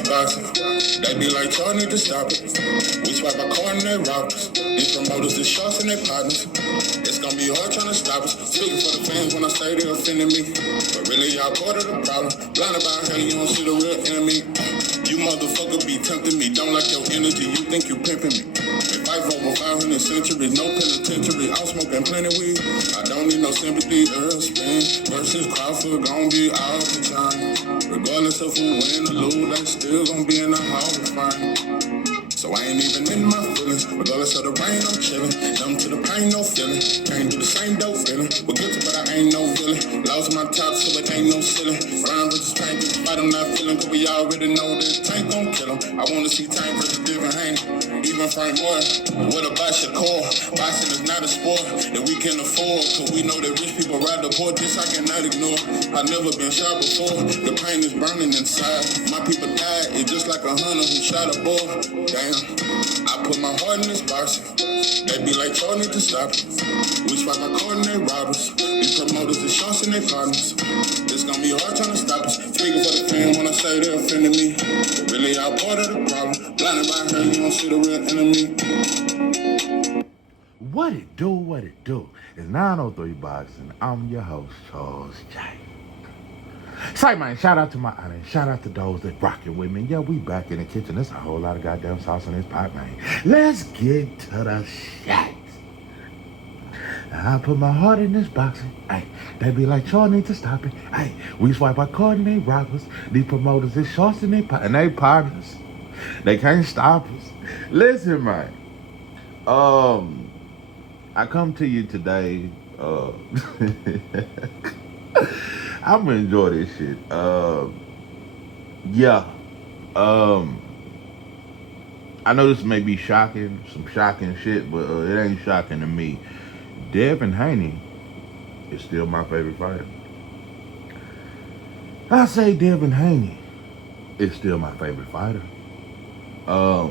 this boxing. They be like, y'all need to stop it. We swipe our card and they rob us. These promoters, the shots and they partners. It's gonna be hard trying to stop us. Speaking for the fans when I say they offended me. But really, y'all part of the problem. Blinded by how you don't see the real enemy. You motherfucker be tempting me. Don't like your energy, you think you pimping me. If I vote for 500 centuries, no penitentiary. I'm smoking plenty weed. I don't need no sympathy. Earl Spin versus Crawford gon' be all the time. Regardless of who win or lose, they still gon' be in the Hall of Fame. So I ain't even in my feelings. Regardless of the rain, I'm chillin'. Numb to the pain, no feeling. Can't do the same dope feeling. We're guilty, but I ain't no villain. Lost my top, so it ain't no ceiling. Ryan versus Tank, despite I'm not feeling. Cause we already know that Tank gon' kill him. I wanna see Tank versus Devin, Haney. Even Frank Moore. What about Shakur? Boxing is not a sport that we can afford. Cause we know that rich people ride the poor. This I cannot ignore. I've never been shot before. The pain is burning inside. My people died. It's just like a hunter who shot a boar. Damn. I put my heart in this boxing. They be like, y'all need to stop it. We swipe our card and they rob us. These promoters, the shots and they partners. It's gonna be hard trying to stop us. Speaking for the fan when I say they offended me. But really, y'all part of the problem. Blinded by her, you don't see the real enemy. What it do, what it do. It's 903 Boxing. I'm your host, Charles J. Say, man, shout out to my audience. Shout out to those that rocking with me. Yeah, we back in the kitchen. There's a whole lot of goddamn sauce in this pot, man. Let's get to the shit. I put my heart in this boxing. Hey, they be like, y'all need to stop it. Hey, we swipe our card and they rob us. These promoters, they shots and they partners. They can't stop us. Listen, man. I come to you today. I'm gonna enjoy this shit. I know this may be shocking, some shocking shit, but it ain't shocking to me. Devin Haney is still my favorite fighter. I say Devin Haney is still my favorite fighter. I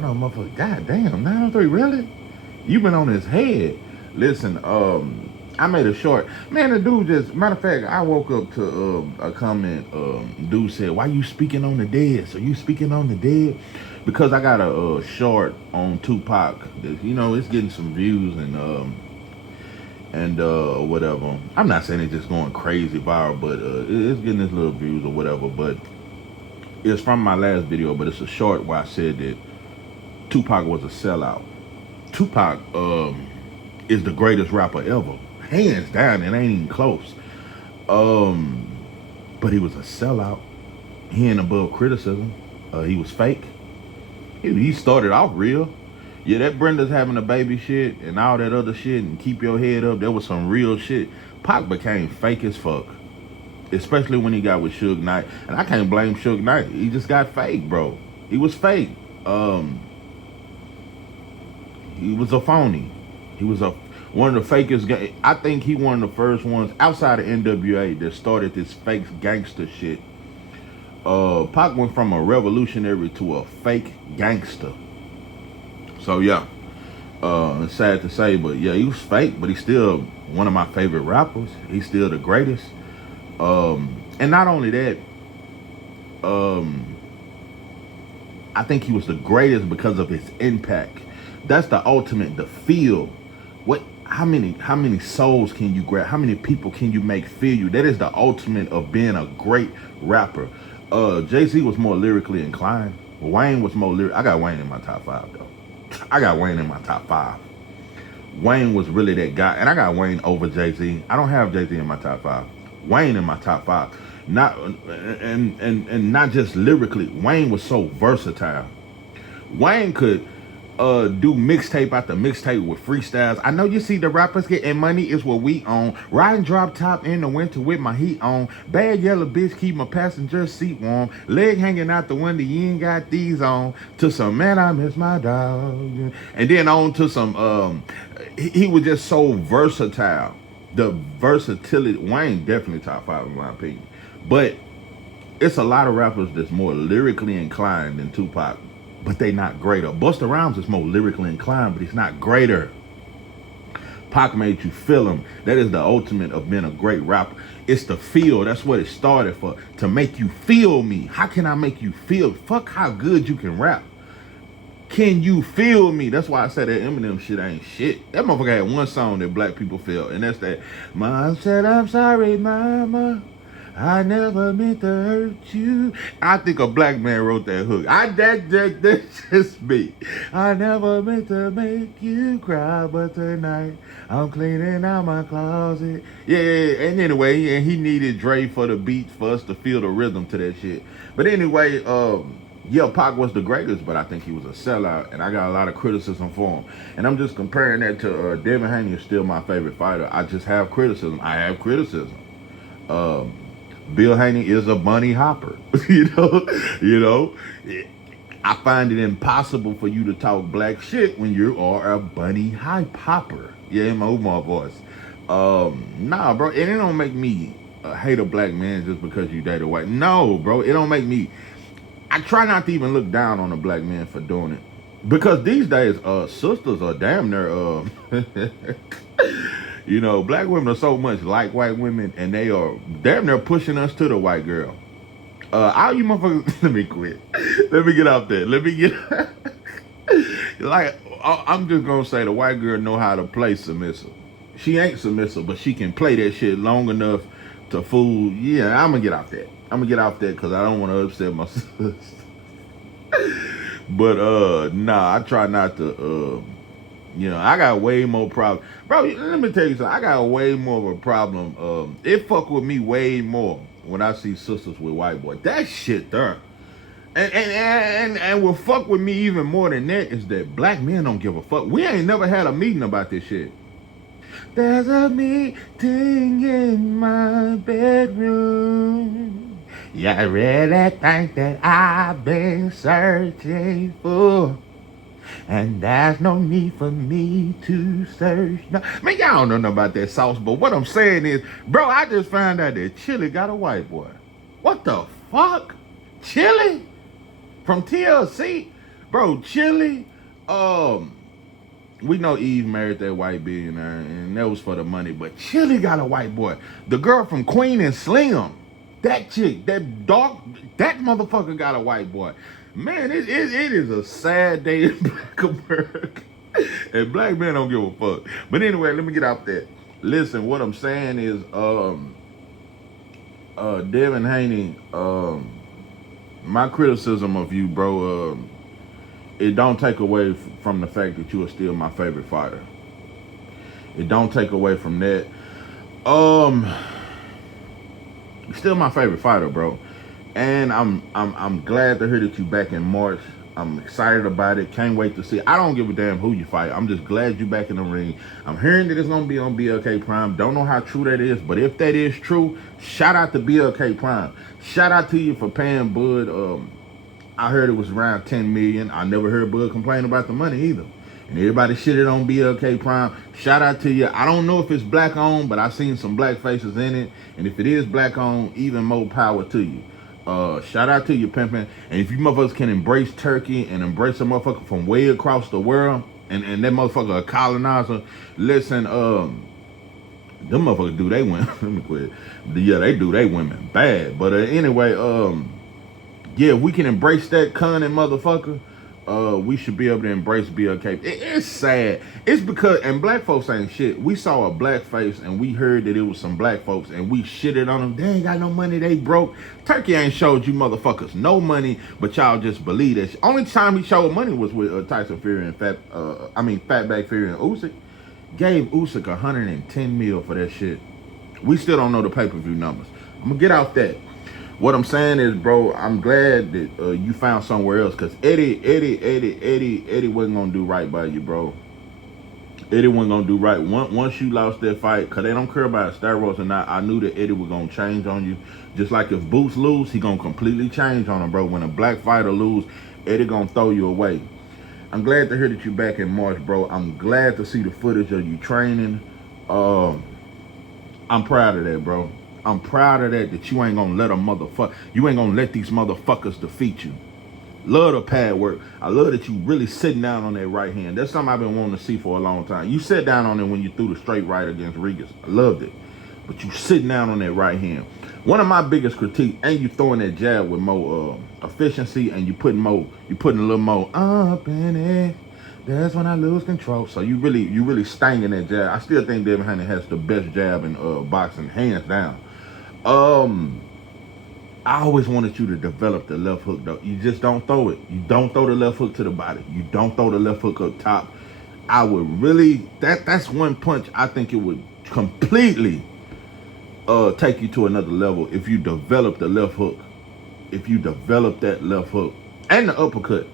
know, motherfucker. Goddamn, 903, really? You been on his head. Listen, I made a short. Man, the dude just, matter of fact, I woke up to a comment. Dude said, why you speaking on the dead? So you speaking on the dead? Because I got a short on Tupac. That, you know, it's getting some views and whatever. I'm not saying it's just going crazy viral, but it's getting its little views or whatever. But it's from my last video, but it's a short where I said that Tupac was a sellout. Tupac is the greatest rapper ever. Hands down, it ain't even close. But he was a sellout. He ain't above criticism. He was fake. He started off real. Yeah, that Brenda's having a baby shit and all that other shit and keep your head up, there was some real shit. Pac became fake as fuck. Especially when he got with Suge Knight. And I can't blame Suge Knight. He just got fake, bro. He was fake. He was a phony. He was one of the fakest. I think he one of the first ones outside of NWA that started this fake gangster shit. Pac went from a revolutionary to a fake gangster. So yeah, it's sad to say, but yeah, he was fake, but he's still one of my favorite rappers. He's still the greatest. And not only that, I think he was the greatest because of his impact. That's the ultimate, the feel. How many souls can you grab? How many people can you make feel you? That is the ultimate of being a great rapper. Jay-Z was more lyrically inclined. Wayne was more lyric. I got Wayne in my top 5 though. I got Wayne in my top 5. Wayne was really that guy, and I got Wayne over Jay-Z. I don't have Jay-Z in my top 5. Wayne in my top 5. Not and not just lyrically. Wayne was so versatile. Wayne could do mixtape after mixtape with freestyles. I know you see the rappers getting money is what we own. Riding drop top in the winter with my heat on. Bad yellow bitch keep my passenger seat warm. Leg hanging out the window, you ain't got these on. To some man, I miss my dog. And then on to some, he was just so versatile. The versatility, Wayne definitely top 5 in my opinion. But it's a lot of rappers that's more lyrically inclined than Tupac. But they not greater. Busta Rhymes is more lyrically inclined, but he's not greater. Pac made you feel him. That is the ultimate of being a great rapper. It's the feel. That's what it started for. To make you feel me. How can I make you feel? Fuck how good you can rap. Can you feel me? That's why I said that Eminem shit ain't shit. That motherfucker had one song that black people feel, and that's that. Mom said, I'm sorry, mama. I never meant to hurt you. I think a black man wrote that hook. That's just me. I never meant to make you cry, but tonight I'm cleaning out my closet. Yeah, and anyway, and he needed Dre for the beats for us to feel the rhythm to that shit. But anyway, yeah, Pac was the greatest, but I think he was a sellout, and I got a lot of criticism for him. And I'm just comparing that to Devin Haney is still my favorite fighter. I just have criticism. I have criticism. Bill Haney is a bunny hopper. you know. I find it impossible for you to talk black shit when you are a bunny hype hopper. Yeah, my voice. Nah, bro, and it don't make me hate a black man just because you date a white. No, bro, it don't make me. I try not to even look down on a black man for doing it. Because these days, sisters are damn near, black women are so much like white women, and they are damn near pushing us to the white girl. All you motherfuckers, let me quit. Let me get out there. I'm just gonna say the white girl know how to play submissive. She ain't submissive, but she can play that shit long enough to fool. Yeah, I'm gonna get out there. Because I don't want to upset my sister. But nah, I try not to. I got way more problem, bro. Let me tell you something. I got way more of a problem. It fuck with me way more when I see sisters with white boys. That shit there. And what fuck with me even more than that is that black men don't give a fuck. We ain't never had a meeting about this shit. There's a meeting in my bedroom. You really think that I've been searching for, and there's no need for me to search. No, man, y'all don't know nothing about that sauce, but what I'm saying is, bro, I just found out that Chili got a white boy. What the fuck? Chili? From TLC? Bro, Chili, we know Eve married that white billionaire, and that was for the money, but Chili got a white boy. The girl from Queen and Slim, that chick, that dog, that motherfucker got a white boy. Man, it is a sad day in black America. And black men don't give a fuck. But anyway, let me get out there. Listen, what I'm saying is, Devin Haney, my criticism of you, bro, it don't take away from the fact that you are still my favorite fighter. It don't take away from that. You're still my favorite fighter, bro. And I'm glad to hear that you back in March. I'm excited about it. Can't wait to see. I don't give a damn who you fight. I'm just glad you back in the ring. I'm hearing that it's gonna be on BLK Prime. Don't know how true that is, but if that is true, shout out to BLK Prime. Shout out to you for paying Bud. I heard it was around 10 million. I never heard Bud complain about the money either. And everybody shitted on BLK Prime. Shout out to you. I don't know if it's black owned, but I've seen some black faces in it. And if it is black owned, even more power to you. Shout out to you, pimpin'. And if you motherfuckers can embrace Turkey and embrace a motherfucker from way across the world, and that motherfucker a colonizer, listen, them motherfuckers do they women. Let me quit. Yeah, they do they women bad. But anyway, yeah, if we can embrace that cunning motherfucker, we should be able to embrace BLK. It's sad. It's because, and black folks ain't shit. We saw a black face and we heard that it was some black folks and we shitted on them. They ain't got no money, they broke. Turkey ain't showed you motherfuckers no money, but y'all just believe that shit. Only time he showed money was with Tyson Fury and Fatback Fury and Usyk. Gave Usyk 110 mil for that shit. We still don't know the pay-per-view numbers. I'm gonna get out that. What I'm saying is, bro, I'm glad that you found somewhere else, because Eddie wasn't gonna do right by you, bro. Eddie wasn't gonna do right. Once you lost that fight, because they don't care about steroids or not, I knew that Eddie was gonna change on you. Just like if Boots lose, he gonna completely change on him, bro. When a black fighter lose, Eddie gonna throw you away. I'm glad to hear that you back in March, bro. I'm glad to see the footage of you training. I'm proud of that, bro. I'm proud of that you ain't gonna let you ain't gonna let these motherfuckers defeat you. Love the pad work. I love that you really sitting down on that right hand. That's something I've been wanting to see for a long time. You sat down on it when you threw the straight right against Regis. I loved it. But you sitting down on that right hand. One of my biggest critiques, and you throwing that jab with more efficiency, and you putting a little more up in it. That's when I lose control. So you really stinging that jab. I still think Devin Haney has the best jab in boxing, hands down. I always wanted you to develop the left hook, though. You just don't throw it. You don't throw the left hook to the body. You don't throw the left hook up top. I would really, that's one punch I think it would completely take you to another level if you develop the left hook. If you develop that left hook and the uppercut,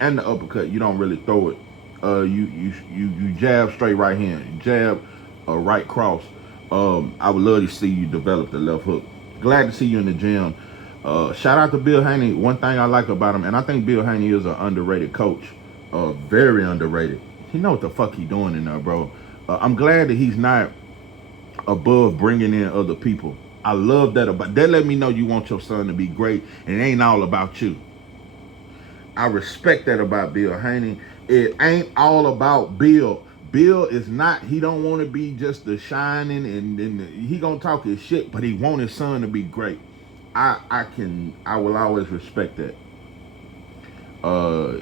you don't really throw it. You jab straight right hand, you jab a right cross. I would love to see you develop the left hook. Glad to see you in the gym. Shout out to Bill Haney. One thing I like about him, and I think Bill Haney is an underrated coach. Very underrated. He know what the fuck he doing in there, bro. I'm glad that he's not above bringing in other people. I love that about that. Let me know you want your son to be great, and it ain't all about you. I respect that about Bill Haney. It ain't all about Bill. Bill is not, he don't want to be just the shining, and he gonna talk his shit, but he want his son to be great. I will always respect that.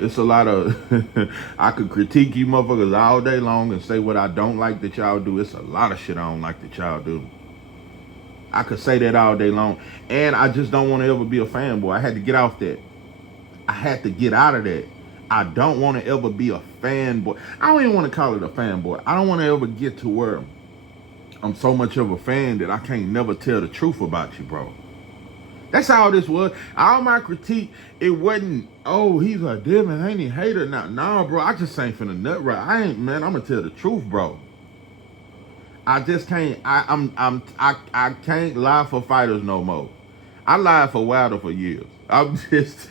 It's a lot of, I could critique you motherfuckers all day long and say what I don't like that y'all do. It's a lot of shit I don't like that y'all do. I could say that all day long. And I just don't want to ever be a fanboy. I had to get off that. I had to get out of that. I don't want to ever be a fanboy. I don't even want to call it a fanboy. I don't want to ever get to where I'm so much of a fan that I can't never tell the truth about you, bro. That's all this was. All my critique, it wasn't, oh, he's a Devin Haney hater. Nah, bro, I just ain't finna nut right. I'm gonna tell the truth, bro. I just can't, I can't lie for fighters no more. I lied for Wilder for years. I'm just,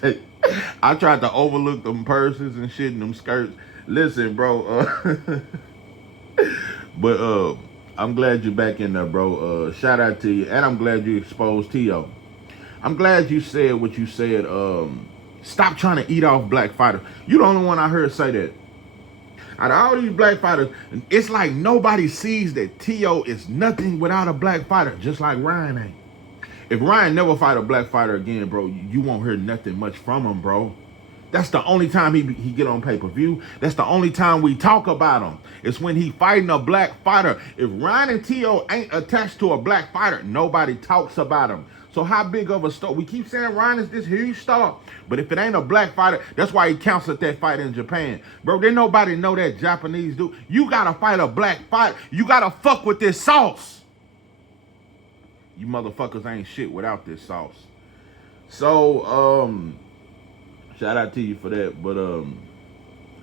I tried to overlook them purses and shit and them skirts. Listen, bro, but I'm glad you're back in there, bro. Shout out to you, and I'm glad you exposed T.O. I'm glad you said what you said. Stop trying to eat off black fighters. You the only one I heard say that. Out of all these black fighters, it's like nobody sees that T.O. is nothing without a black fighter, just like Ryan ain't. If Ryan never fight a black fighter again, bro, you won't hear nothing much from him, bro. That's the only time he get on pay-per-view. That's the only time we talk about him. It's when he fighting a black fighter. If Ryan and T.O. ain't attached to a black fighter, nobody talks about him. So how big of a star? We keep saying Ryan is this huge star, but if it ain't a black fighter, that's why he canceled that fight in Japan. Bro, didn't nobody know that Japanese dude. You gotta fight a black fighter. You gotta fuck with this sauce. You motherfuckers ain't shit without this sauce. So, shout out to you for that. But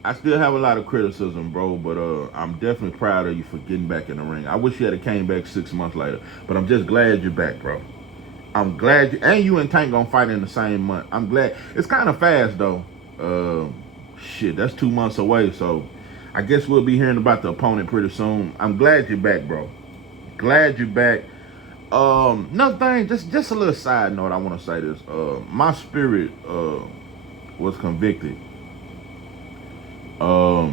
I still have a lot of criticism, bro. But I'm definitely proud of you for getting back in the ring. I wish you had came back 6 months later. But I'm just glad you're back, bro. I'm glad you and Tank gonna fight in the same month. I'm glad. It's kind of fast though. Shit, that's 2 months away. So I guess we'll be hearing about the opponent pretty soon. I'm glad you're back, bro. Glad you're back. Another thing, just a little side note. I want to say this. My spirit was convicted. My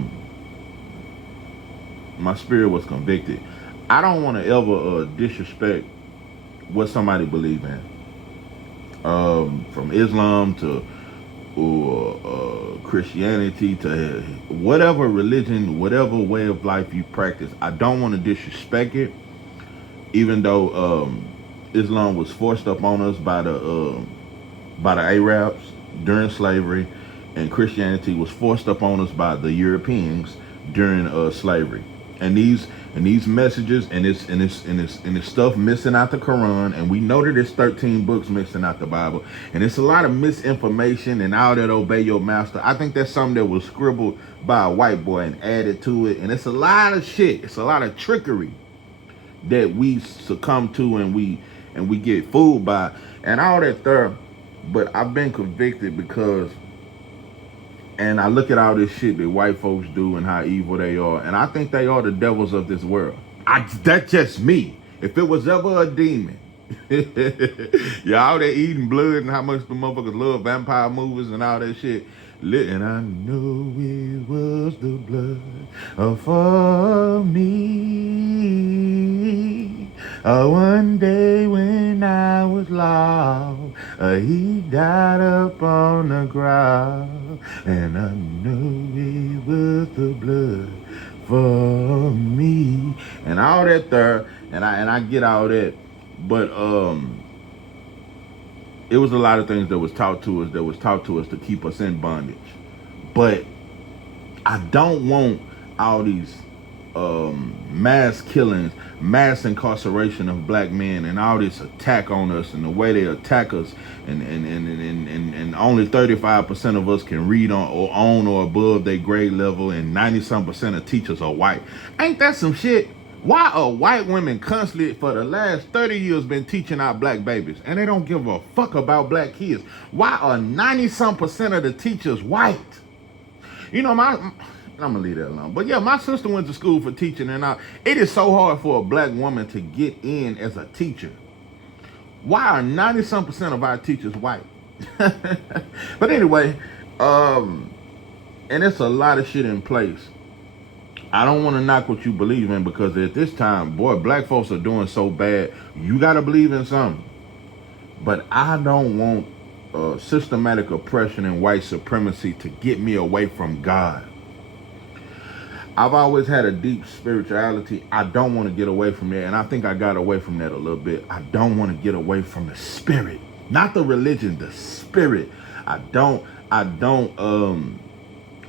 spirit was convicted. I don't want to ever disrespect what somebody believe in, from Islam to Christianity to whatever religion, whatever way of life you practice. I don't want to disrespect it, even though Islam was forced upon us by the Arabs during slavery, and Christianity was forced upon us by the Europeans during slavery. And these messages and this stuff missing out the Quran, and we know that it's 13 books missing out the Bible, and it's a lot of misinformation and all that obey your master. I think that's something that was scribbled by a white boy and added to it, and it's a lot of shit. It's a lot of trickery that we succumb to and we get fooled by and all that stuff. But I've been convicted because. And I look at all this shit that white folks do and how evil they are, and I think they are the devils of this world. That's just me. If it was ever a demon, Yeah, all that eating blood and how much the motherfuckers love vampire movies and all that shit. And I know it was the blood for me. One day when I was lost, he died up on the ground. And I know it was the blood for me. And all that there, and I get all that. But it was a lot of things that was taught to us to keep us in bondage. But I don't want all these mass killings, mass incarceration of black men, and all this attack on us, and the way they attack us, and only 35% of us can read on or above their grade level, and 90-some% of teachers are white. Ain't that some shit? Why are white women constantly for the last 30 years been teaching our black babies, and they don't give a fuck about black kids? Why are 90-some% of the teachers white? You know, I'm gonna leave that alone. But yeah, my sister went to school for teaching, and it is so hard for a black woman to get in as a teacher. Why are 90-some% of our teachers white? But anyway, and it's a lot of shit in place. I don't want to knock what you believe in, because at this time, boy, black folks are doing so bad. You got to believe in something. But I don't want systematic oppression and white supremacy to get me away from God. I've always had a deep spirituality. I don't want to get away from that. And I think I got away from that a little bit. I don't want to get away from the spirit. Not the religion, the spirit. I don't,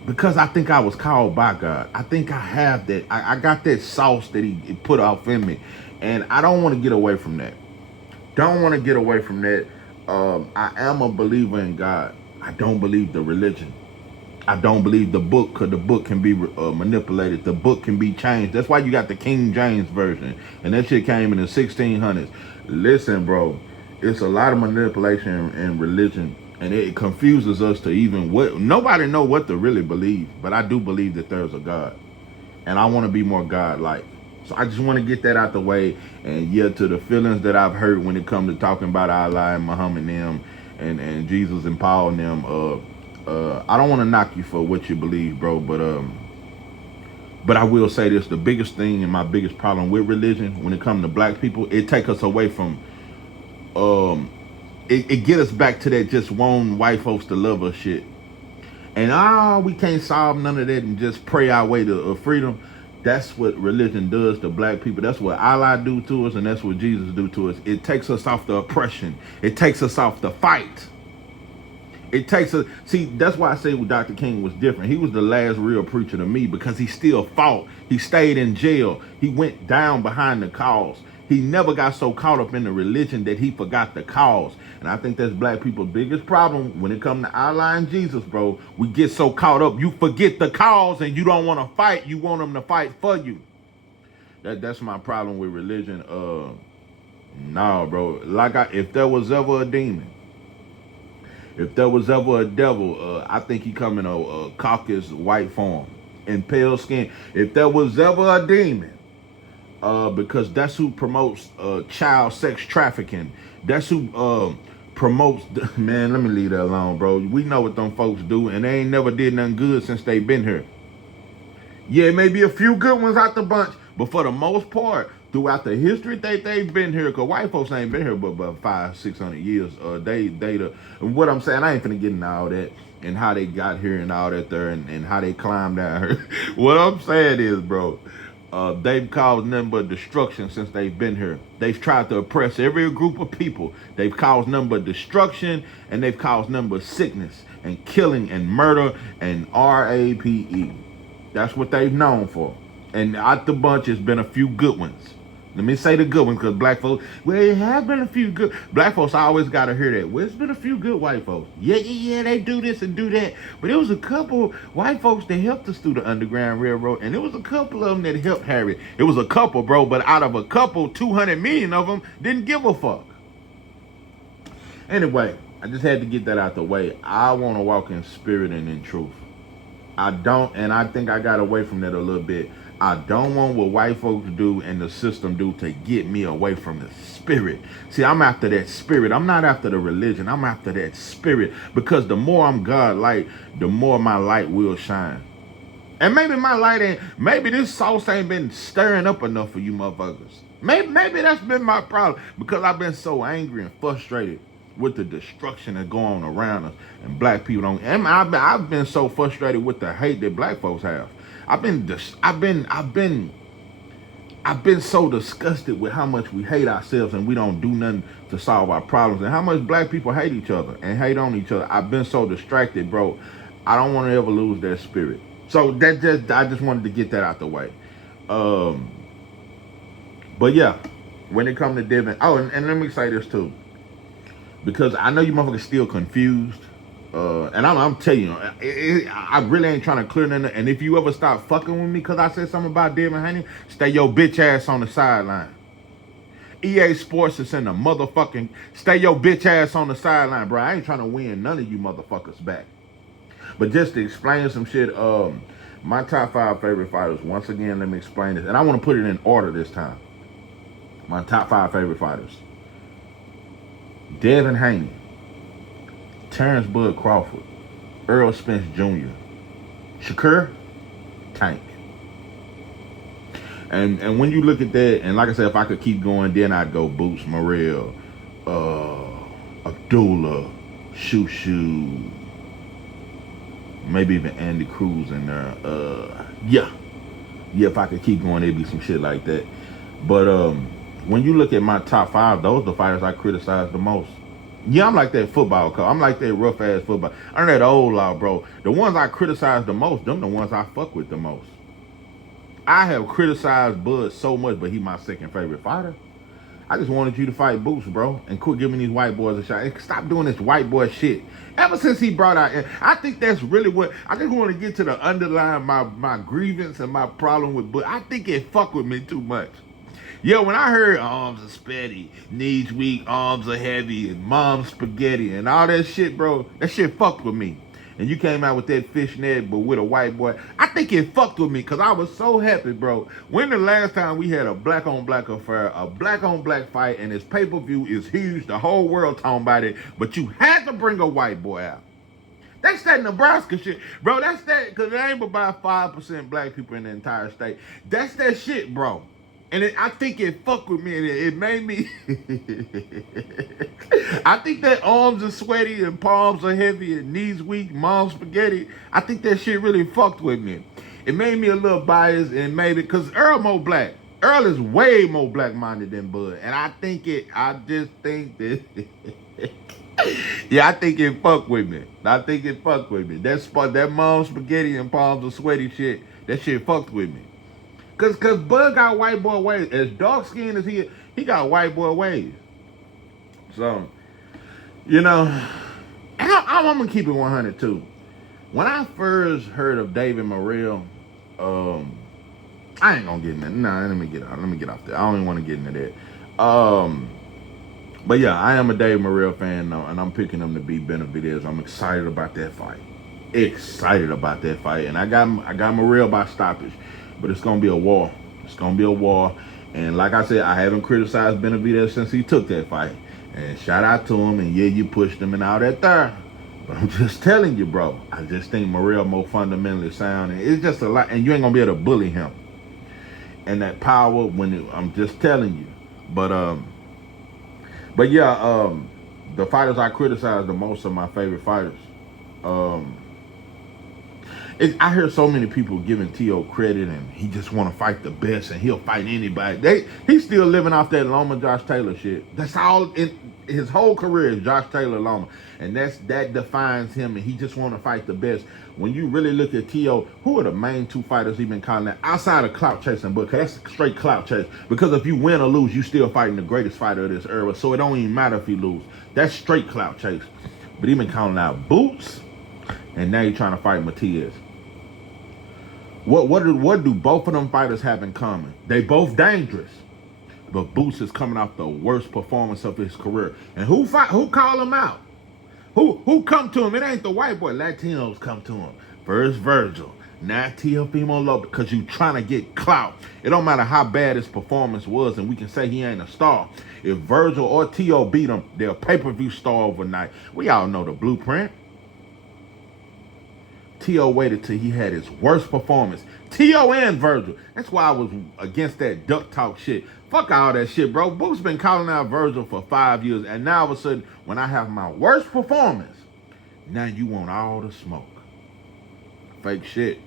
because I think I was called by God. I think I have that. I got that sauce that he put off in me. And I don't want to get away from that. Don't want to get away from that. I am a believer in God. I don't believe the religion. I don't believe the book, because the book can be manipulated. The book can be changed. That's why you got the King James Version. And that shit came in the 1600s. Listen, bro. It's a lot of manipulation in religion. And it confuses us to even nobody know what to really believe. But I do believe that there's a God. And I want to be more God-like. So I just want to get that out the way. And yeah, to the feelings that I've heard when it comes to talking about Allah and Muhammad and them, and Jesus and Paul and them, I don't want to knock you for what you believe, bro. But I will say this: the biggest thing and my biggest problem with religion, when it comes to black people, it take us away from, it get us back to that just wanting white folks to love us shit. And we can't solve none of that and just pray our way to freedom. That's what religion does to black people. That's what Allah do to us, and that's what Jesus do to us. It takes us off the oppression. It takes us off the fight. It takes us, see, that's why I say Dr. King was different. He was the last real preacher to me, because he still fought. He stayed in jail. He went down behind the cause. He never got so caught up in the religion that he forgot the cause. And I think that's black people's biggest problem when it comes to Allah and Jesus, bro. We get so caught up, you forget the cause and you don't want to fight. You want them to fight for you. That's my problem with religion. Nah, bro. If there was ever a demon, if there was ever a devil, I think he come in a caucus white form and pale skin. If there was ever a demon, because that's who promotes child sex trafficking. That's who promotes, man, let me leave that alone, bro. We know what them folks do, and they ain't never did nothing good since they been here. Yeah, maybe a few good ones out the bunch, but for the most part, throughout the history they've been here, because white folks ain't been here but about 500-600 years. And what I'm saying, I ain't finna get into all that and how they got here and all that there, and how they climbed down here. What I'm saying is, bro, they've caused nothing but destruction since they've been here. They've tried to oppress every group of people. They've caused nothing but destruction, and they've caused nothing but sickness and killing and murder and RAPE. That's what they've known for. And out the bunch, has been a few good ones. Let me say the good ones, because black folks, well, it has been a few good. Black folks always got to hear that. Well, it's been a few good white folks. Yeah, they do this and do that. But there was a couple white folks that helped us through the Underground Railroad, and there was a couple of them that helped Harry. It was a couple, bro, but out of a couple, 200 million of them didn't give a fuck. Anyway, I just had to get that out the way. I want to walk in spirit and in truth. I don't, and I think I got away from that a little bit. I don't want what white folks do and the system do to get me away from the spirit. See, I'm after that spirit. I'm not after the religion. I'm after that spirit. Because the more I'm God like, the more my light will shine. And maybe my light ain't, maybe this sauce ain't been stirring up enough for you motherfuckers. Maybe that's been my problem. Because I've been so angry and frustrated with the destruction that's going on around us, and black people don't. And I've been so frustrated with the hate that black folks have. I've been so disgusted with how much we hate ourselves and we don't do nothing to solve our problems, and how much black people hate each other and hate on each other. I've been so distracted, bro. I don't want to ever lose that spirit. So I just wanted to get that out the way. But yeah, when it comes to Devin, and let me say this too, because I know you motherfuckers still confused. And I'm telling you, I really ain't trying to clear nothing. And if you ever stop fucking with me because I said something about Devin Haney, stay your bitch ass on the sideline. EA Sports is in the motherfucking, stay your bitch ass on the sideline, bro. I ain't trying to win none of you motherfuckers back. But just to explain some shit, my top 5 favorite fighters, once again, let me explain this. And I want to put it in order this time. My top 5 favorite fighters. Devin Haney, Terrence Bud Crawford, Earl Spence Jr., Shakur, Tank. And when you look at that, and like I said, if I could keep going, then I'd go Boots, Morrell, Abdullah, Shoo, maybe even Andy Cruz in there. Yeah, if I could keep going, there'd be some shit like that. But when you look at my top 5, those are the fighters I criticize the most. Yeah, I'm like that football coach. I'm like that rough ass football. I'm that old law, bro. The ones I criticize the most, them the ones I fuck with the most. I have criticized Bud so much, but he my second favorite fighter. I just wanted you to fight Boots, bro, and quit giving these white boys a shot. And stop doing this white boy shit. Ever since he brought out, I think that's really what, I just want to get to the underlying my grievance and my problem with Bud. I think it fuck with me too much. Yo, when I heard arms are spaghetti, knees weak, arms are heavy, and mom's spaghetti, and all that shit, bro, that shit fucked with me. And you came out with that fishnet, but with a white boy, I think it fucked with me, because I was so happy, bro. When the last time we had a black-on-black affair, a black-on-black fight, and this pay-per-view is huge, the whole world talking about it, but you had to bring a white boy out. That's that Nebraska shit. Bro, that's that, because there ain't about 5% black people in the entire state. That's that shit, bro. And I think it fucked with me, and it made me. I think that arms are sweaty and palms are heavy and knees weak, mom's spaghetti. I think that shit really fucked with me. It made me a little biased, and maybe because Earl more black. Earl is way more black-minded than Bud, and I just think that. Yeah, I think it fucked with me. That mom's spaghetti and palms are sweaty shit. That shit fucked with me. Cause Bud got white boy ways. As dark skinned as he got white boy ways. So, you know, I'm gonna keep it 100 too. When I first heard of David Morrell, I ain't gonna get into that. Nah, let me get off that. I don't even want to get into that. But yeah, I am a David Morrell fan now, and I'm picking him to be Benavidez. I'm excited about that fight. And I got Morrell by stoppage. But it's going to be a war. And like I said, I haven't criticized Benavidez since he took that fight. And shout out to him. And yeah, you pushed him and all that there. But I'm just telling you, bro. I just think Morrell more fundamentally sound. And it's just a lot. And you ain't going to be able to bully him. And that power, I'm just telling you. But yeah, the fighters I criticize the most are my favorite fighters. I hear so many people giving T.O. credit, and he just want to fight the best, and he'll fight anybody. He's still living off that Loma Josh Taylor shit. That's all. His whole career is Josh Taylor Loma, and that defines him. And he just want to fight the best. When you really look at T.O., who are the main 2 fighters he been calling that outside of clout chasing? But that's straight clout chase. Because if you win or lose, you still fighting the greatest fighter of this era. So it don't even matter if you lose. That's straight clout chase. But he been calling out Boots, and now he's trying to fight Matias. What do both of them fighters have in common? They both dangerous. But Boots is coming off the worst performance of his career. And who call him out? Who come to him? It ain't the white boy. Latinos come to him. First Virgil, Not Teofimo Lopez, because you trying to get clout. It don't matter how bad his performance was, and we can say he ain't a star. If Virgil or T.O. beat him, they're a pay-per-view star overnight. We all know the blueprint. T.O. waited till he had his worst performance. T.O. and Virgil. That's why I was against that duck talk shit. Fuck all that shit, bro. Book's been calling out Virgil for 5 years, and now all of a sudden, when I have my worst performance, now you want all the smoke. Fake shit.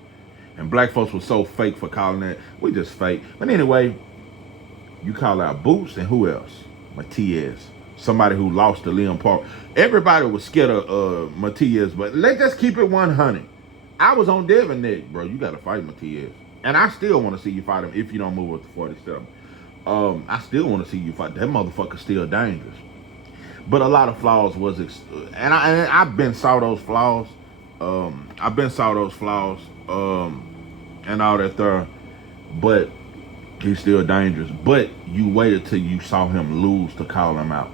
And black folks were so fake for calling that. We just fake. But anyway, you call out Boots and who else? Matias. Somebody who lost to Liam Park. Everybody was scared of Matias, but let's just keep it 100. I was on Devin neck, bro. You got to fight Matias. And I still want to see you fight him if you don't move up to 47. I still want to see you fight. That motherfucker's still dangerous. But a lot of flaws was... and I've been saw those flaws. And all that there, but he's still dangerous. But you waited till you saw him lose to call him out.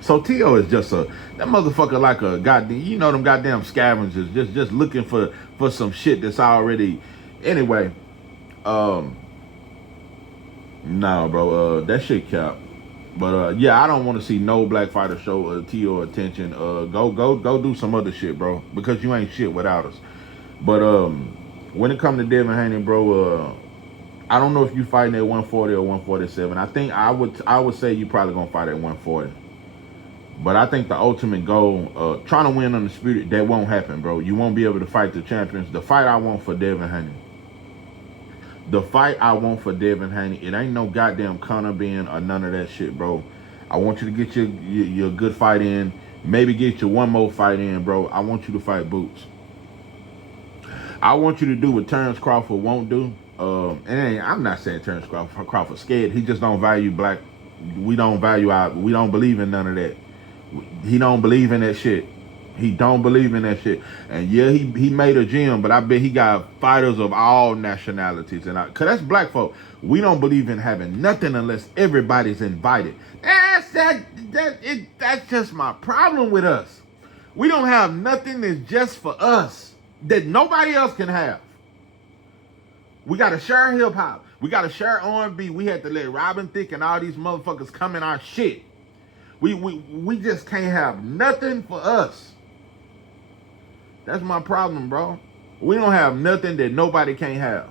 So T.O. is just that motherfucker like a goddamn, you know, them goddamn scavengers just looking for some shit that's already. Anyway, no, bro, that shit cap. But yeah, I don't want to see no black fighter show T.O. attention. Go do some other shit, bro, because you ain't shit without us. But when it comes to Devin Haney, bro, I don't know if you fighting at 140 or 147. I think I would say you probably gonna fight at 140. But I think the ultimate goal, trying to win undisputed, that won't happen, bro. You won't be able to fight the champions. The fight I want for Devin Haney. The fight I want for Devin Haney, it ain't no goddamn Conor Ben or none of that shit, bro. I want you to get your good fight in. Maybe get your one more fight in, bro. I want you to fight Boots. I want you to do what Terrence Crawford won't do. I'm not saying Terrence Crawford's scared. He just don't value black. We don't believe in none of that. He don't believe in that shit. He don't believe in that shit. And yeah, he made a gym, but I bet he got fighters of all nationalities. Cause that's black folk. We don't believe in having nothing unless everybody's invited. That's just my problem with us. We don't have nothing that's just for us that nobody else can have. We gotta share hip hop. We gotta share R&B. We had to let Robin Thicke and all these motherfuckers come in our shit. We just can't have nothing for us. That's my problem, bro. We don't have nothing that nobody can't have.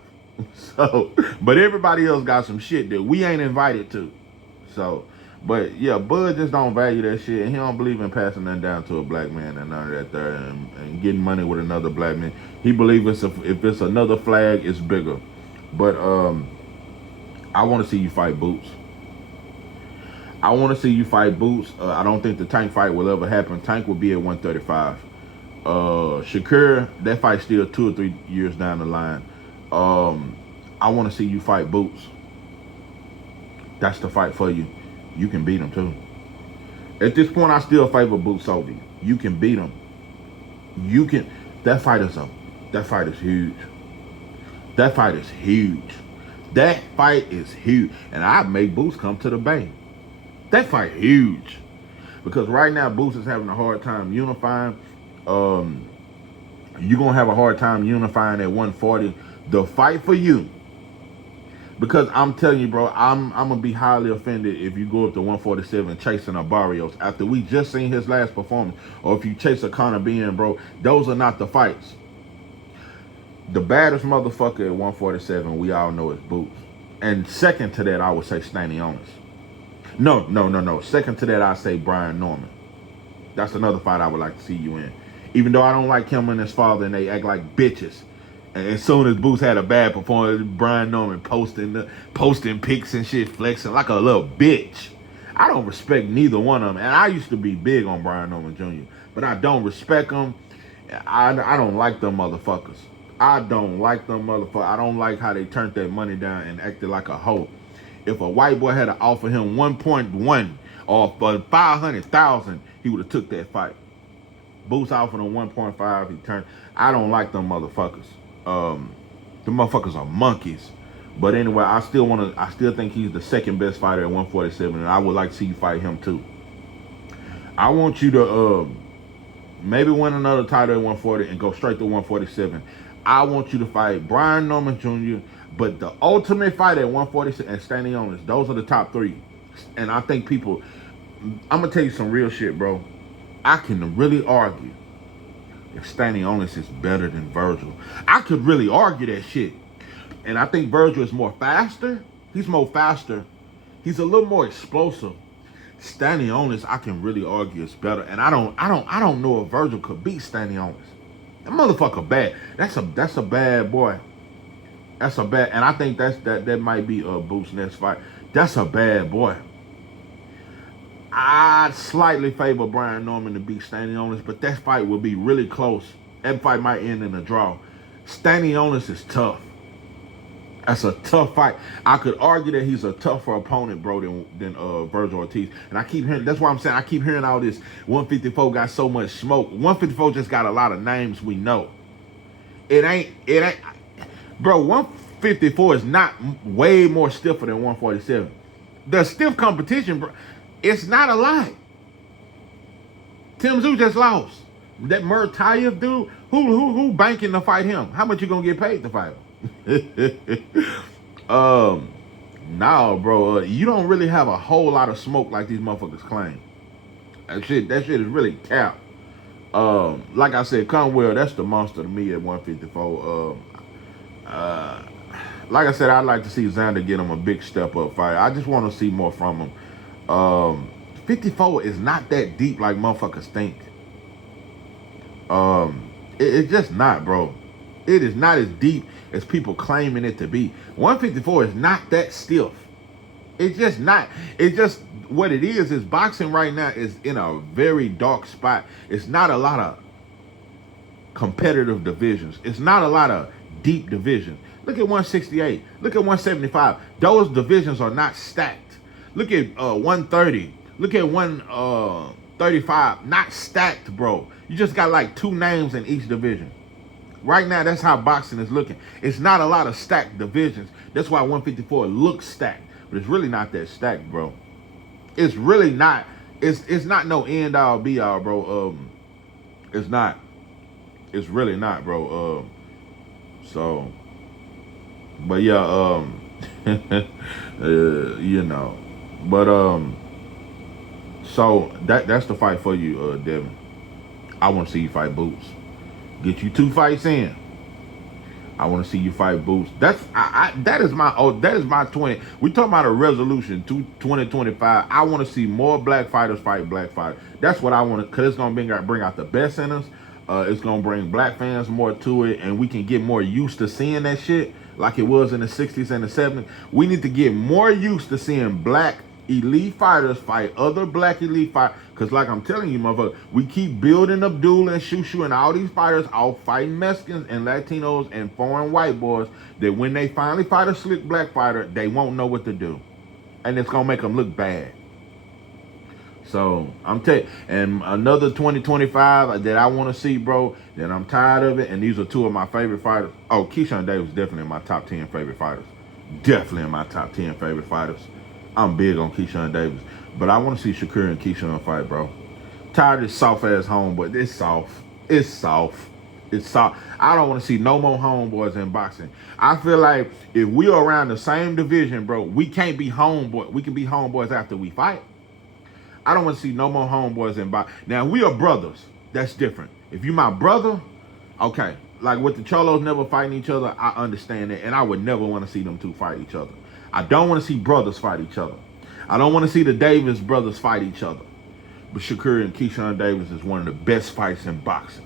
So, but everybody else got some shit that we ain't invited to. So, but yeah, Bud just don't value that shit, and he don't believe in passing that down to a black man and none of that there, and getting money with another black man. He believes if it's another flag, it's bigger. But I want to see you fight Boots. I want to see you fight Boots. I don't think the Tank fight will ever happen. Tank will be at 135. Shakur, that fight's still 2 or 3 years down the line. I want to see you fight Boots. That's the fight for you. You can beat him too. At this point, I still favor Boots over you. You can beat him. You can. That fight is huge. That fight is huge. That fight is huge. And I make Boots come to the Bay. That fight huge. Because right now, Boots is having a hard time unifying. You're going to have a hard time unifying at 140. The fight for you. Because I'm telling you, bro, I'm going to be highly offended if you go up to 147 chasing a Barrios after we just seen his last performance. Or if you chase a Conor Ben, bro. Those are not the fights. The baddest motherfucker at 147, we all know, is Boots. And second to that, I would say Stanley Honest. No. Second to that, I say Brian Norman. That's another fight I would like to see you in. Even though I don't like him and his father, and they act like bitches. And as soon as Boots had a bad performance, Brian Norman posting pics and shit, flexing like a little bitch. I don't respect neither one of them. And I used to be big on Brian Norman Jr., but I don't respect them. I don't like them motherfuckers. I don't like how they turned that money down and acted like a hoe. If a white boy had to offer him 1.1 or for 500,000, he would have took that fight. Boots offered him 1.5. He turned. I don't like them motherfuckers. The motherfuckers are monkeys. But anyway, I still think he's the second best fighter at 147, and I would like to see you fight him too. I want you to maybe win another title at 140 and go straight to 147. I want you to fight Brian Norman Jr., but the ultimate fight at 146 and standing on this, those are the top three. And I think people, I'm going to tell you some real shit, bro. I can really argue if standing on this is better than Virgil. I could really argue that shit. And I think Virgil is more faster. He's more faster. He's a little more explosive. Standing on this, I can really argue it's better. And I don't know if Virgil could beat standing on this. That motherfucker bad. That's a bad boy. That's a bad, and I think that might be Boots' next fight. That's a bad boy. I'd slightly favor Brian Norman to beat Standing Onus, but that fight will be really close. That fight might end in a draw. Standing Onus is tough. That's a tough fight. I could argue that he's a tougher opponent, bro, than Virgil Ortiz. And I keep hearing, that's why I'm saying I keep hearing all this. 154 got so much smoke. 154 just got a lot of names we know. It ain't, bro. 154 is not way more stiffer than 147. The stiff competition, bro. It's not a lot. Tim Tszyu just lost. That Murtayev dude, who banking to fight him? How much you gonna get paid to fight him? Nah, bro. You don't really have a whole lot of smoke like these motherfuckers claim. That shit is really capped. Like I said, Conwell, that's the monster to me at 154. Like I said, I'd like to see Xander get him a big step up fight. I just want to see more from him. 54 is not that deep like motherfuckers think. It's just not, bro. It is not as deep as people claiming it to be. 154 is not that stiff. It's just not. It's just what it is boxing right now is in a very dark spot. It's not a lot of competitive divisions. It's not a lot of deep divisions. Look at 168. Look at 175. Those divisions are not stacked. Look at 130. Look at 135. Not stacked, bro. You just got like two names in each division. Right now, that's how boxing is looking. It's not a lot of stacked divisions. That's why 154 looks stacked. But it's really not that stacked, bro. It's really not. It's not no end all be all, bro. It's not. It's really not, bro. So, but yeah, you know. But so that's the fight for you, Devin. I want to see you fight Boots. Get you 2 fights in. I want to see you fight Boots. That is my 20. We talking about a resolution 2025. I want to see more black fighters fight black fighters. That's what I want to, because it's gonna bring out the best in us. It's gonna bring black fans more to it, and we can get more used to seeing that shit like it was in the 60s and the 70s. We need to get more used to seeing black elite fighters fight other black elite fighters. Because like I'm telling you, motherfucker, we keep building Abdul and Shushu and all these fighters out fighting Mexicans and Latinos and foreign white boys that when they finally fight a slick black fighter, they won't know what to do. And it's going to make them look bad. So I'm telling you, and another 2025 that I want to see, bro, that I'm tired of it, and these are 2 of my favorite fighters. Oh, Keyshawn Davis definitely in my top 10 favorite fighters. Definitely in my top 10 favorite fighters. I'm big on Keyshawn Davis. But I want to see Shakur and Keyshawn fight, bro. Tired of this soft-ass homeboy. It's soft. It's soft. It's soft. I don't want to see no more homeboys in boxing. I feel like if we are around the same division, bro, we can't be homeboys. We can be homeboys after we fight. I don't want to see no more homeboys in boxing. Now, we are brothers. That's different. If you my brother, okay. Like with the Cholos never fighting each other, I understand that. And I would never want to see them 2 fight each other. I don't want to see brothers fight each other. I don't want to see the Davis brothers fight each other. But Shakur and Keyshawn Davis is one of the best fights in boxing.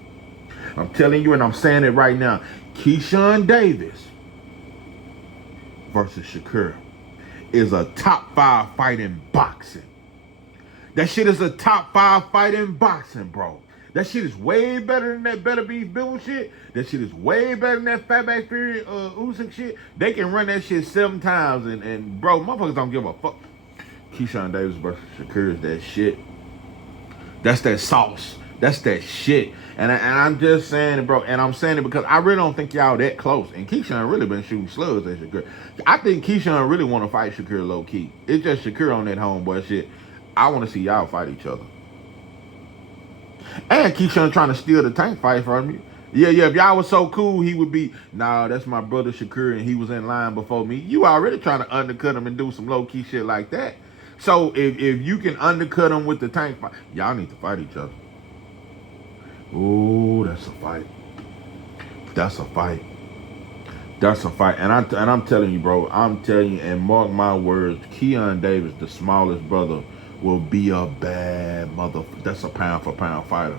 I'm telling you, and I'm saying it right now. Keyshawn Davis versus Shakur is a top 5 fight in boxing. That shit is a top 5 fight in boxing, bro. That shit is way better than that Better Beef Bill shit. That shit is way better than that Fatback Fury Usyk shit. They can run that shit 7 times, and bro, motherfuckers don't give a fuck. Keyshawn Davis versus Shakur is that shit. That's that sauce. That's that shit. And I'm just saying it, bro. And I'm saying it because I really don't think y'all that close. And Keyshawn really been shooting slugs at Shakur. I think Keyshawn really want to fight Shakur low key. It's just Shakur on that homeboy shit. I want to see y'all fight each other. And Keyshawn trying to steal the Tank fight from you. Yeah, yeah. If y'all was so cool, he would be, nah, that's my brother Shakur, and he was in line before me. You already trying to undercut him and do some low key shit like that. So if you can undercut him with the tank fight, y'all need to fight each other. Ooh, that's a fight. That's a fight. That's a fight. And I'm telling you, bro. I'm telling you, and mark my words, Keon Davis, the smallest brother, will be a bad motherfucker. That's a pound for pound fighter.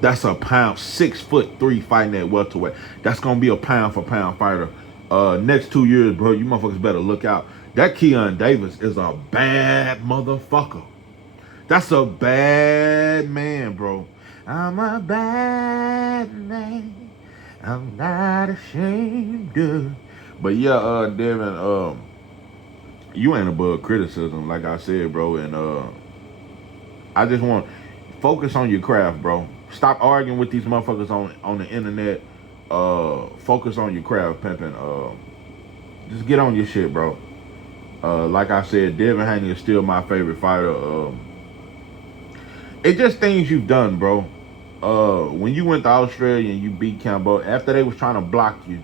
That's a pound 6'3" fighting at welterweight. That's gonna be a pound for pound fighter. Next 2 years, bro, you motherfuckers better look out. That Keon Davis is a bad motherfucker. That's a bad man, bro. I'm a bad man. I'm not ashamed of. But yeah, Devin, you ain't above criticism, like I said, bro. And I just want focus on your craft, bro. Stop arguing with these motherfuckers on the internet. Focus on your craft, pimping. Just get on your shit, bro. Like I said, Devin Haney is still my favorite fighter. It's just things you've done, bro. When you went to Australia and you beat Cambodia, after they was trying to block you,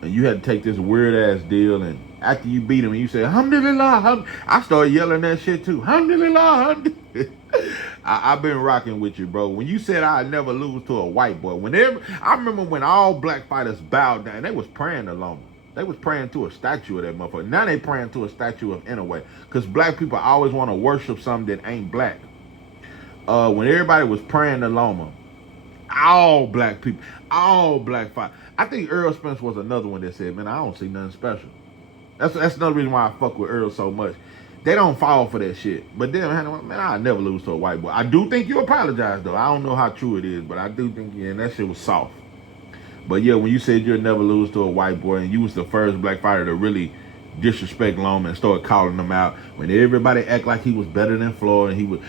and you had to take this weird ass deal, and after you beat him, and you said, Alhamdulillah, I started yelling that shit too. Alhamdulillah. I've been rocking with you, bro. When you said I'd never lose to a white boy, I remember when all black fighters bowed down, they was praying to Loma. They was praying to a statue of that motherfucker. Now they praying to a statue of Inouye. Because black people always want to worship something that ain't black. When everybody was praying to Loma, all black people, all black fighters. I think Earl Spence was another one that said, man, I don't see nothing special. That's another reason why I fuck with Earl so much. They don't fall for that shit. But then, man, I'll never lose to a white boy. I do think you apologize, though. I don't know how true it is, but I do think, yeah, that shit was soft. But yeah, when you said you'll never lose to a white boy, and you was the first black fighter to really disrespect Loma and start calling him out when everybody act like he was better than Floyd, and he was,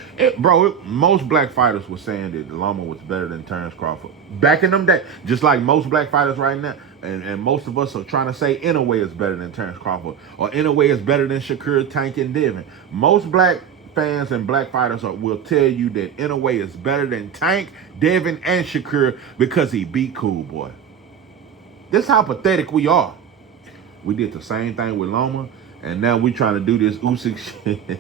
most black fighters were saying that Loma was better than Terrence Crawford. Back in them days, just like most black fighters right now, and most of us are trying to say Inouye is better than Terrence Crawford, or Inouye is better than Shakur, Tank, and Devin. Most black fans and black fighters will tell you that Inouye is better than Tank, Devin, and Shakur because he beat Cool Boy. This is how pathetic we are. We did the same thing with Loma, and now we trying to do this Usyk shit.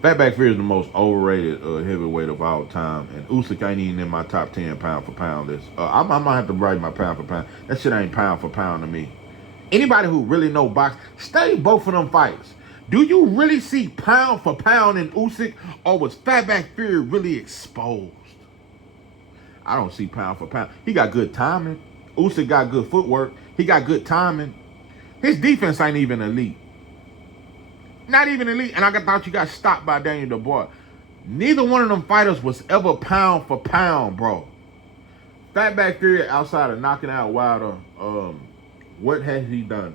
Fatback Fury is the most overrated heavyweight of all time, and Usyk ain't even in my top 10 pound for pound list. I might have to write my pound for pound. That shit ain't pound for pound to me. Anybody who really know box, study both of them fights. Do you really see pound for pound in Usyk, or was Fatback Fury really exposed? I don't see pound for pound. He got good timing. Usyk got good footwork. He got good timing. His defense ain't even elite. Not even elite. And I thought you got stopped by Daniel Dubois. Neither one of them fighters was ever pound for pound, bro. Fatback Fury, outside of knocking out Wilder, what has he done?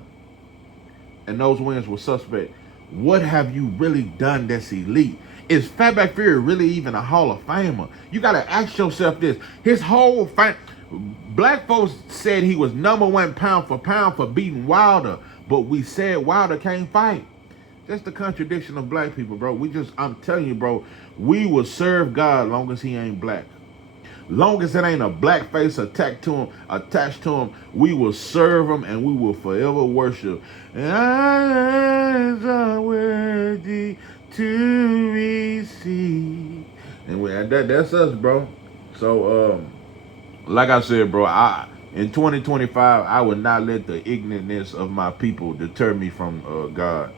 And those wins were suspect. What have you really done that's elite? Is Fatback Fury really even a Hall of Famer? You got to ask yourself this. His whole fight, black folks said he was #1 pound for pound for beating Wilder, but we said Wilder can't fight. That's the contradiction of black people, bro. I'm telling you, bro, we will serve God long as he ain't black. Long as it ain't a black face attached to him, we will serve him and we will forever worship. And eyes are worthy to receive. And that's us, bro. So, like I said, bro, in 2025, I would not let the ignorantness of my people deter me from God.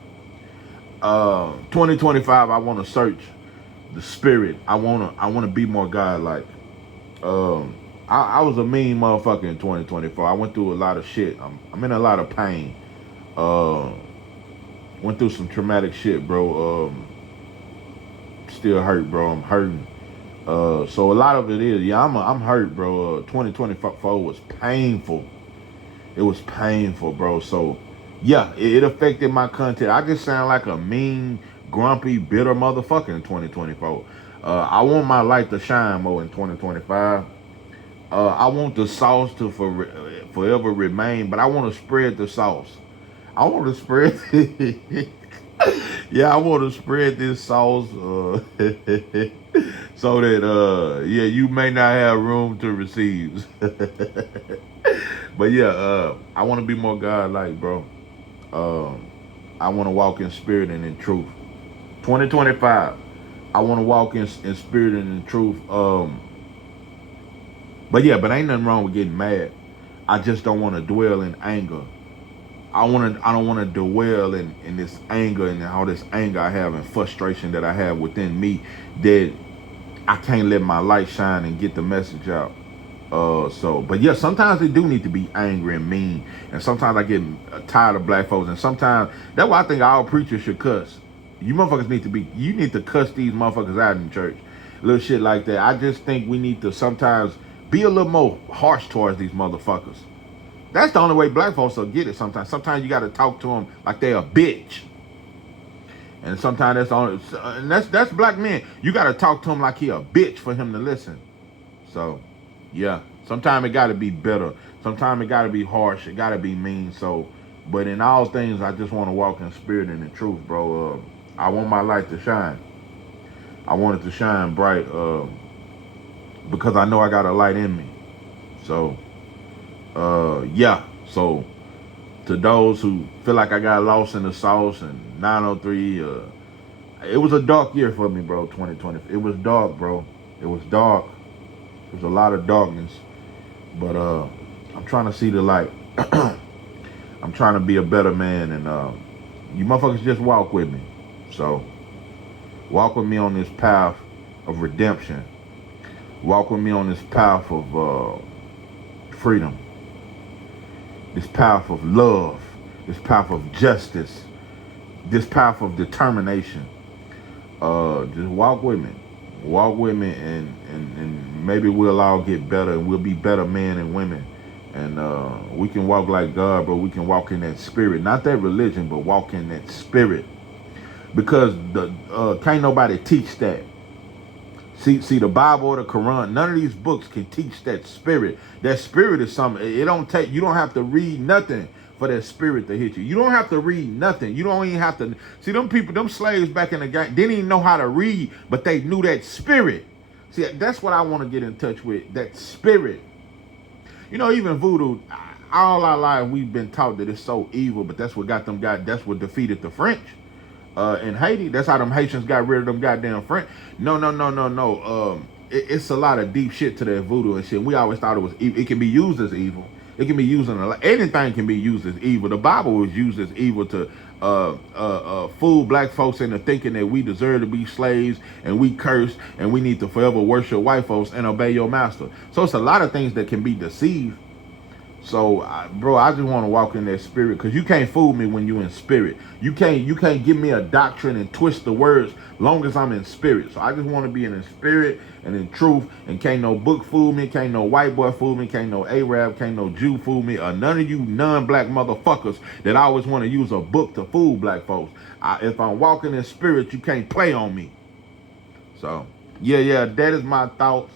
2025, I want to search the spirit. I want to be more God-like. I was a mean motherfucker in 2024. I went through a lot of shit. I'm in a lot of pain. Went through some traumatic shit, bro. Still hurt, bro. I'm hurting. So a lot of it is, I'm hurt, bro. 2024 was painful. It was painful, bro. So yeah, it affected my content. I just sound like a mean, grumpy, bitter motherfucker in 2024. I want my light to shine more in 2025. I want the sauce to forever remain, but I want to spread the sauce. I want to spread Yeah, I want to spread this sauce so that yeah, you may not have room to receive. But yeah, I want to be more God-like, bro. Um, I want to walk in spirit and in truth. 2025, I want to walk in spirit and in truth. But yeah, but ain't nothing wrong with getting mad. I just don't want to dwell in anger. I don't want to dwell in this anger and all this anger I have and frustration that I have within me that I can't let my light shine and get the message out. But yeah, sometimes they do need to be angry and mean, and sometimes I get tired of black folks, and sometimes that's why I think all preachers should cuss. You motherfuckers you need to cuss these motherfuckers out in church, little shit like that. I just think we need to sometimes be a little more harsh towards these motherfuckers. That's the only way black folks will get it. Sometimes you got to talk to them like they're a bitch, and sometimes that's black men. You got to talk to him like he a bitch for him to listen. So, yeah. Sometimes it got to be better. Sometimes it got to be harsh. It got to be mean. So, but in all things, I just want to walk in spirit and in truth, bro. I want my light to shine. I want it to shine bright because I know I got a light in me. So, yeah. So, to those who feel like I got lost in the sauce and 903, it was a dark year for me, bro. 2020. It was dark, bro. It was dark. There's a lot of darkness, but I'm trying to see the light. I'm trying to be a better man, and you motherfuckers just walk with me. So, walk with me on this path of redemption. Walk with me on this path of freedom. This path of love. This path of justice. This path of determination. Just walk with me. Walk with me, and maybe we'll all get better, and we'll be better men and women, and we can walk like God, but we can walk in that spirit, not that religion, but walk in that spirit, because the can't nobody teach that. See the Bible or the Quran, none of these books can teach that spirit. That spirit is something. You don't have to read nothing for that spirit to hit you. You don't have to read nothing. You don't even have to see them people, them slaves back in the game, didn't even know how to read, but they knew that spirit. See, that's what I want to get in touch with, that spirit. You know, even voodoo, all our life we've been taught that it's so evil, but that's what that's what defeated the French in Haiti. That's how them Haitians got rid of them goddamn French. No. It's a lot of deep shit to that voodoo and shit. We always thought it was evil. It can be used as evil. It can be used anything can be used as evil. The Bible was used as evil to fool black folks into thinking that we deserve to be slaves and we cursed and we need to forever worship white folks and obey your master. So it's a lot of things that can be deceived. So, bro, I just want to walk in that spirit, because you can't fool me when you in spirit. You can't give me a doctrine and twist the words long as I'm in spirit. So I just want to be in spirit and in truth, and can't no book fool me, can't no white boy fool me, can't no Arab, can't no Jew fool me, or none of you non-black motherfuckers that always want to use a book to fool black folks. If I'm walking in spirit, you can't play on me. So, yeah, that is my thoughts.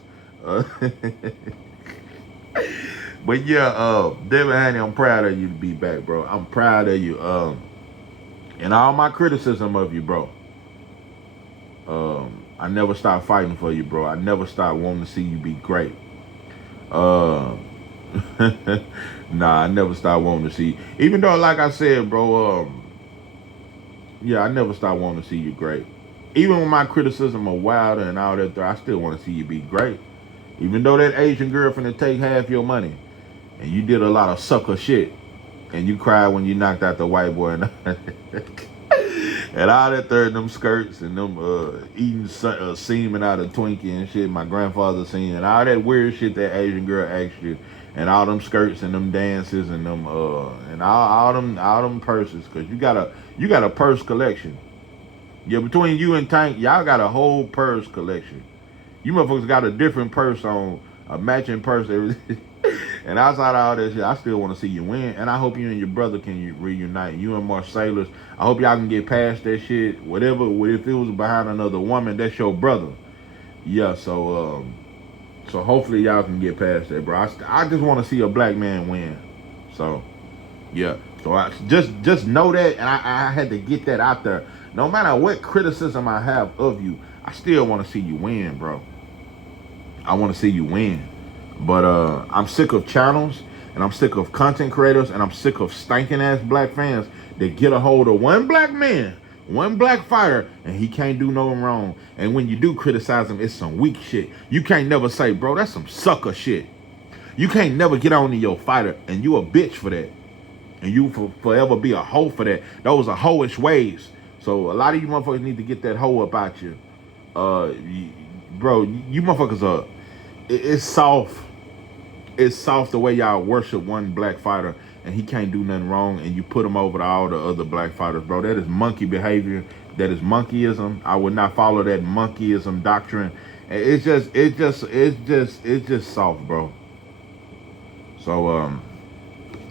But yeah, Devin, Haney, I'm proud of you to be back, bro. I'm proud of you. And all my criticism of you, bro. I never stopped fighting for you, bro. I never stopped wanting to see you be great. Nah, I never stopped wanting to see you. Even though, like I said, bro, yeah, I never stopped wanting to see you great. Even with my criticism of Wilder and all that, I still want to see you be great. Even though that Asian girl finna take half your money, and you did a lot of sucker shit, and you cried when you knocked out the white boy, and all that third, them skirts and them eating semen out of Twinkie and shit, my grandfather seen, and all that weird shit that Asian girl asked you, and all them skirts and them dances and them and all them purses, cause you got a purse collection. Yeah, between you and Tank, y'all got a whole purse collection. You motherfuckers got a different purse on, a matching purse, everything. And outside of all that shit, I still want to see you win. And I hope you and your brother can reunite. You and Marcellus, I hope y'all can get past that shit. Whatever, if it was behind another woman, that's your brother. Yeah, so hopefully y'all can get past that, bro. I just want to see a black man win. So, yeah. So I just know that, and I had to get that out there. No matter what criticism I have of you, I still want to see you win, bro. I want to see you win. But I'm sick of channels, and I'm sick of content creators, and I'm sick of stinking ass black fans that get a hold of one black man, one black fighter, and he can't do no wrong. And when you do criticize him, it's some weak shit. You can't never say, bro, that's some sucker shit. You can't never get on to your fighter, and you a bitch for that. And you forever be a hoe for that. Those are hoish ways. So a lot of you motherfuckers need to get that hoe up out you. Bro, you motherfuckers are, it's soft. It's soft the way y'all worship one black fighter and he can't do nothing wrong, and you put him over to all the other black fighters, bro. That is monkey behavior. That is monkeyism. I would not follow that monkeyism doctrine. It's just soft, bro. So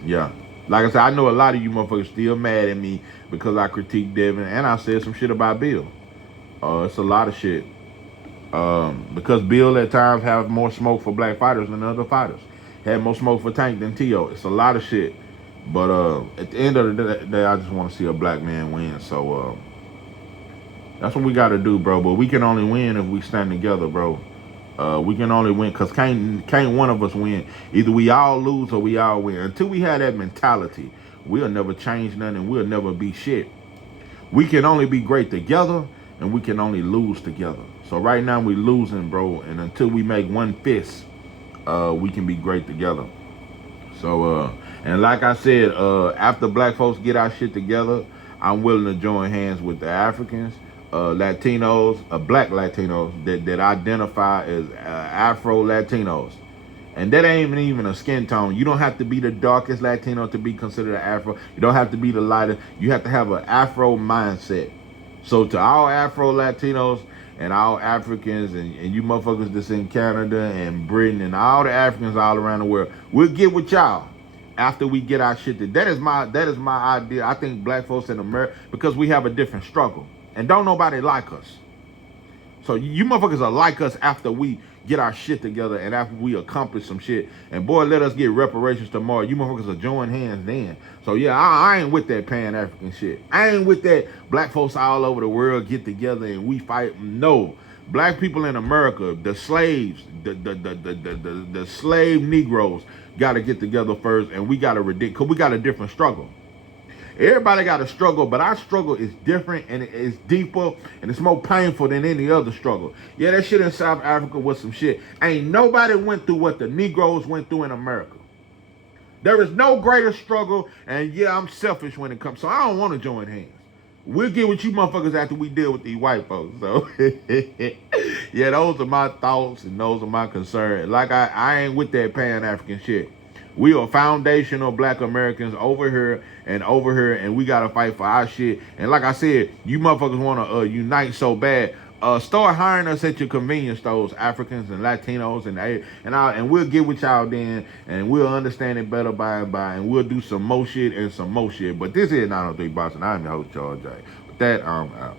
yeah. Like I said, I know a lot of you motherfuckers still mad at me because I critiqued Devin and I said some shit about Bill. It's a lot of shit. Because Bill at times have more smoke for black fighters than other fighters. Had more smoke for Tank than T.O. It's a lot of shit. But at the end of the day, I just want to see a black man win. So that's what we got to do, bro. But we can only win if we stand together, bro. We can only win because can't one of us win. Either we all lose or we all win. Until we have that mentality, we'll never change nothing. We'll never be shit. We can only be great together, and we can only lose together. So right now we losing, bro. And until we make one fist, we can be great together. So and like I said, after black folks get our shit together, I'm willing to join hands with the Africans, Latinos, black Latinos that identify as Afro Latinos. And that ain't even a skin tone. You don't have to be the darkest Latino to be considered an Afro. You don't have to be the lightest. You have to have an Afro mindset. So to all Afro Latinos and all Africans and you motherfuckers that's in Canada and Britain and all the Africans all around the world, we'll get with y'all after we get our shit together. That is my idea. I think black folks in America, because we have a different struggle. And don't nobody like us. So you motherfuckers are like us after we get our shit together and after we accomplish some shit. And boy, let us get reparations tomorrow. You motherfuckers will join hands then. So yeah, I ain't with that Pan-African shit. I ain't with that black folks all over the world get together and we fight. No. Black people in America, the slaves, the slave Negroes gotta get together first, and we gotta because we got a different struggle. Everybody got a struggle, but our struggle is different and it's deeper and it's more painful than any other struggle. Yeah, that shit in South Africa was some shit. Ain't nobody went through what the Negroes went through in America. There is no greater struggle, and yeah, I'm selfish when it comes, so I don't want to join hands. We'll get with you motherfuckers after we deal with these white folks. So, yeah, those are my thoughts and those are my concerns. Like, I ain't with that Pan-African shit. We are foundational black Americans over here, and we got to fight for our shit. And like I said, you motherfuckers want to unite so bad. Start hiring us at your convenience stores, Africans and Latinos, and we'll get with y'all then, and we'll understand it better by and by, and we'll do some more shit and some more shit. But this is 903 Boston. I'm your host, Charles J. With that, I'm out.